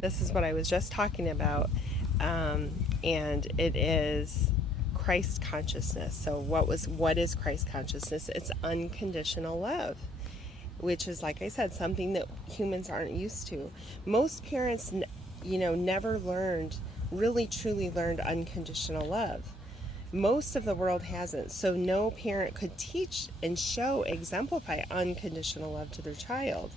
This is what I was just talking about, and it is Christ consciousness. So what is Christ consciousness? It's unconditional love, which is, like I said, something that humans aren't used to. Most parents, never really truly learned unconditional love. Most of the world hasn't. So no parent could teach and exemplify unconditional love to their child.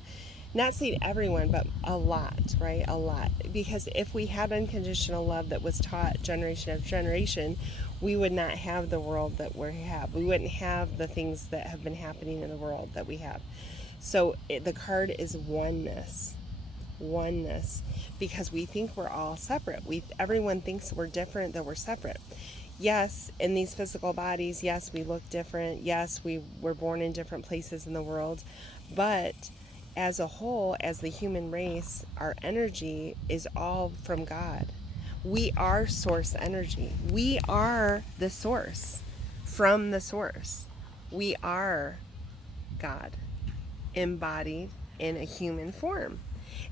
Not saying everyone, but a lot, right? A lot. Because if we had unconditional love that was taught generation after generation, we would not have the world that we have. We wouldn't have the things that have been happening in the world that we have. So the card is oneness. Oneness. Because we think we're all separate. Everyone thinks we're different, that we're separate. Yes, in these physical bodies, yes, we look different. Yes, we were born in different places in the world. But as a whole, as the human race, our energy is all from God. We are source energy. We are the source from the source. We are God embodied in a human form.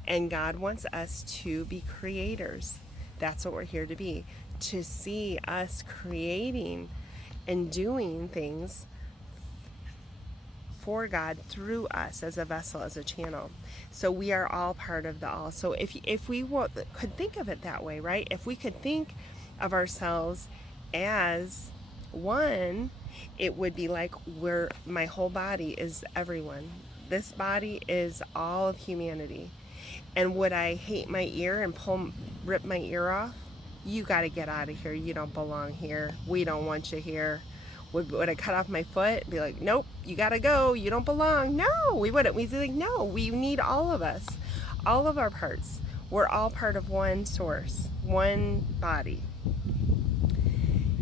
And God wants us to be creators. That's what we're here to be. To see us creating and doing things for God through us as a vessel, as a channel. So we are all part of the all. So if we could think of it that way, right? If we could think of ourselves as one, it would be like my whole body is everyone. This body is all of humanity. And would I hate my ear and rip my ear off? You got to get out of here. You don't belong here. We don't want you here. Would I cut off my foot and be like, nope, you got to go. You don't belong. No, we wouldn't. We'd be like, no, we need all of us, all of our parts. We're all part of one source, one body.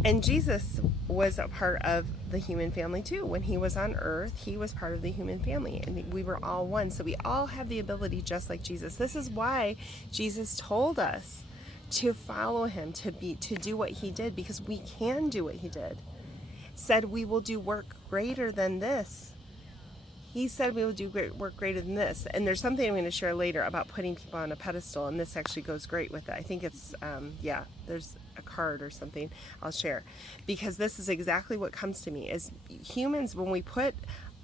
And Jesus was a part of the human family too. When he was on earth, he was part of the human family, and we were all one. So we all have the ability, just like Jesus. This is why Jesus told us to follow him, to do what he did, because we can do what he did. Said we will do work greater than this. He said we will do work greater than this. And there's something I'm going to share later about putting people on a pedestal, and this actually goes great with it. I think it's, there's a card or something I'll share. Because this is exactly what comes to me. Is humans, when we put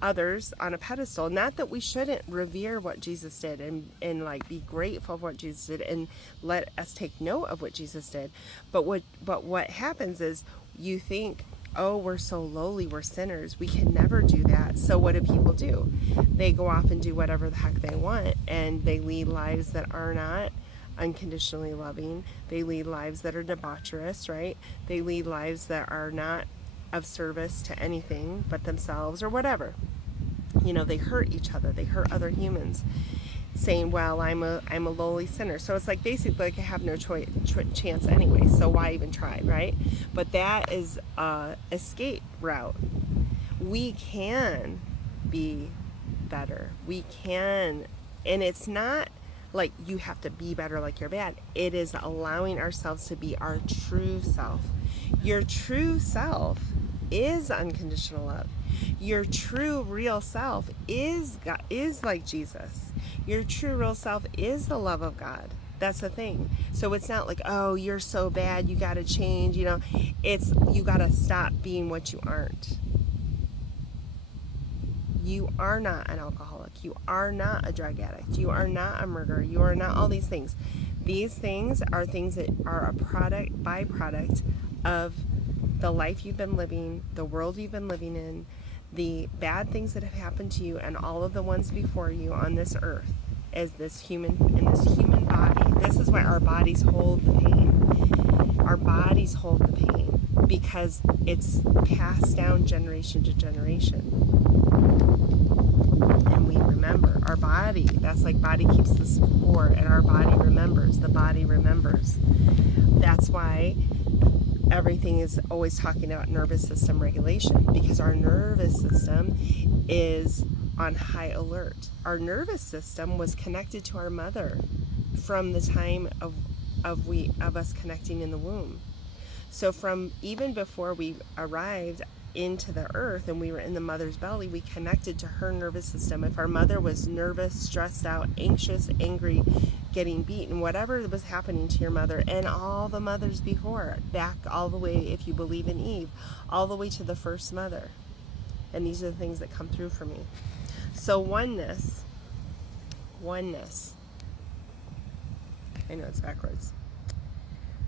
others on a pedestal, not that we shouldn't revere what Jesus did and like be grateful for what Jesus did and let us take note of what Jesus did. But what happens is you think, oh, we're so lowly, we're sinners, we can never do that. So what do? They go off and do whatever the heck they want, and they lead lives that are not unconditionally loving. They lead lives that are debaucherous, right? They lead lives that are not of service to anything but themselves or whatever. They hurt each other. They hurt other humans, saying, well, I'm a lowly sinner. So it's like basically like I have no chance anyway, so why even try, right? But that is a escape route. We can be better. We can, and it's not like you have to be better like you're bad. It is allowing ourselves to be our true self. Your true self is unconditional love. Your true real self is God, is like Jesus. Your true real self is the love of God. That's the thing. So it's not like, oh, you're so bad, you got to change, It's you got to stop being what you aren't. You are not an alcoholic. You are not a drug addict. You are not a murderer. You are not all these things. These things are things that are a byproduct of the life you've been living, the world you've been living in, the bad things that have happened to you, and all of the ones before you on this earth as in this human body. This is why our bodies hold the pain. Our bodies hold the pain because it's passed down generation to generation. And we remember our body. That's like body keeps the score, and our body remembers. The body remembers. That's why everything is always talking about nervous system regulation, because our nervous system is on high alert. Our nervous system was connected to our mother from the time of us connecting in the womb. So from even before we arrived into the earth and we were in the mother's belly, we connected to her nervous system. If our mother was nervous, stressed out, anxious, angry, getting beaten, whatever was happening to your mother, and all the mothers before, back all the way, if you believe in Eve, all the way to the first mother. And these are the things that come through for me. So oneness, I know it's backwards.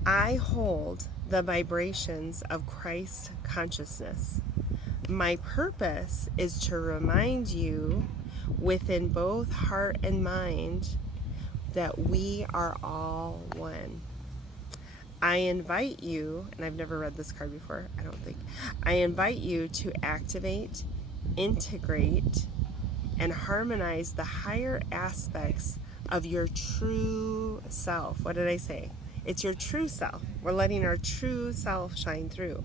I hold the vibrations of Christ consciousness. My purpose is to remind you within both heart and mind that we are all one. I invite you, and I've never read this card before, I don't think. I invite you to activate, integrate, and harmonize the higher aspects of your true self. What did I say? It's your true self. We're letting our true self shine through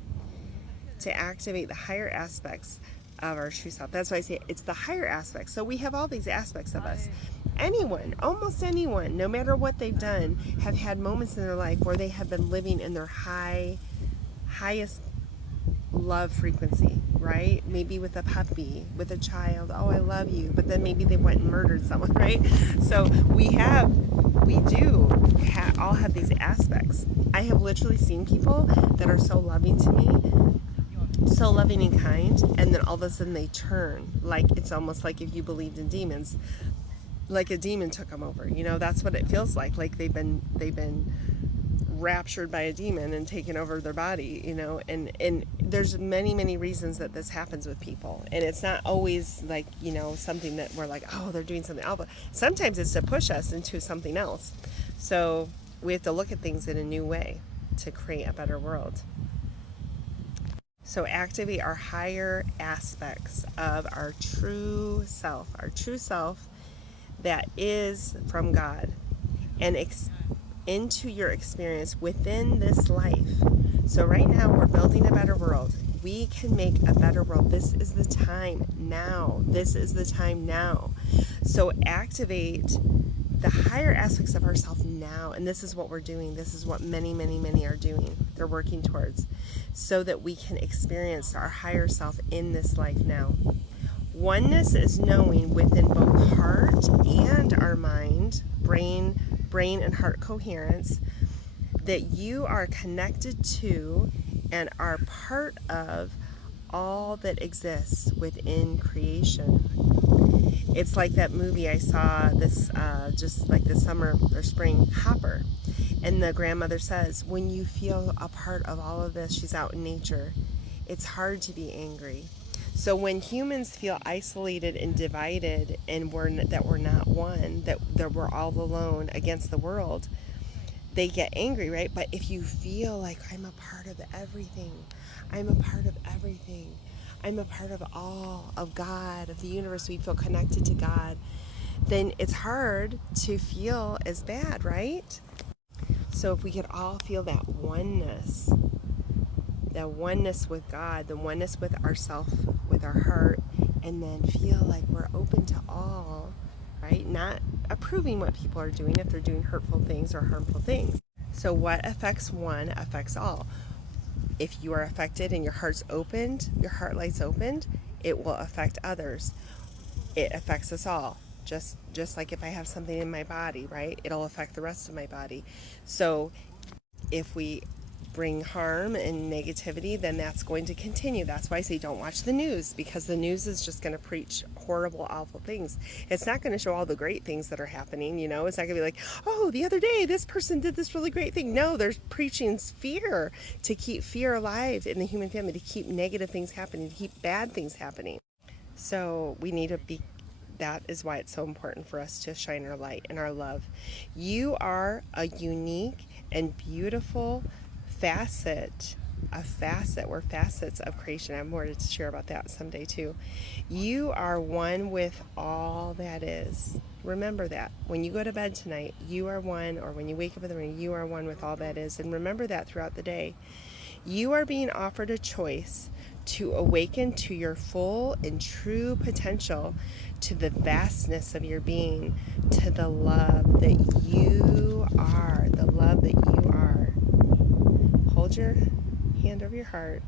to activate the higher aspects of our true self. That's why I say it's the higher aspects. So we have all these aspects of us. Anyone, almost anyone, no matter what they've done, have had moments in their life where they have been living in their highest love frequency, right? Maybe with a puppy, with a child, oh, I love you, but then maybe they went and murdered someone, right? So we do all have these aspects. I have literally seen people that are so loving to me, so loving and kind, and then all of a sudden they turn, like it's almost like if you believed in demons, like a demon took them over. You know, that's what it feels like they've been raptured by a demon and taken over their body, you know, and there's many reasons that this happens with people, and it's not always like, you know, something that we're like, oh, they're doing something else. Sometimes it's to push us into something else. So we have to look at things in a new way to create a better world. So activate our higher aspects of our true self that is from God, and into your experience within this life. So right now we're building a better world. We can make a better world. This is the time now. This is the time now. So activate the higher aspects of ourselves now. And this is what we're doing. This is what many are doing. They're working towards, so that we can experience our higher self in this life now. Oneness is knowing within both heart and our mind, brain and heart coherence, that you are connected to and are part of all that exists within creation. It's like that movie I saw this just like this summer or spring, Hopper, and the grandmother says, when you feel a part of all of this, she's out in nature, it's hard to be angry. So when humans feel isolated and divided, and we're not one, that we're all alone against the world, they get angry, right? But if you feel like I'm a part of everything, I'm a part of everything, I'm a part of all of God, of the universe, we feel connected to God, then it's hard to feel as bad, right? So if we could all feel that oneness with God, the oneness with ourself, with our heart, and then feel like we're open to all, right? Not approving what people are doing if they're doing hurtful things or harmful things. So what affects one affects all. If you are affected and your heart's opened, your heart light's opened, it will affect others. It affects us all. Just like if I have something in my body, right? It'll affect the rest of my body. So if we bring harm and negativity, then that's going to continue. That's why I say don't watch the news, because the news is just going to preach horrible, awful things. It's not going to show all the great things that are happening, you know. It's not going to be like, oh, the other day this person did this really great thing. No, they're preaching fear, to keep fear alive in the human family, to keep negative things happening, to keep bad things happening. So we need to be, that is why it's so important for us to shine our light and our love. You are a unique and beautiful facet. We're facets of creation. I have more to share about that someday too. You are one with all that is. Remember that. When you go to bed tonight, you are one, or when you wake up in the morning, you are one with all that is. And remember that throughout the day. You are being offered a choice to awaken to your full and true potential, to the vastness of your being, to the love that you are, the love that you are. Hold your hand over your heart,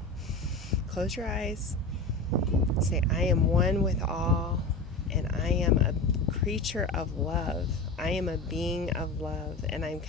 close your eyes, say, I am one with all, and I am a creature of love. I am a being of love, and I'm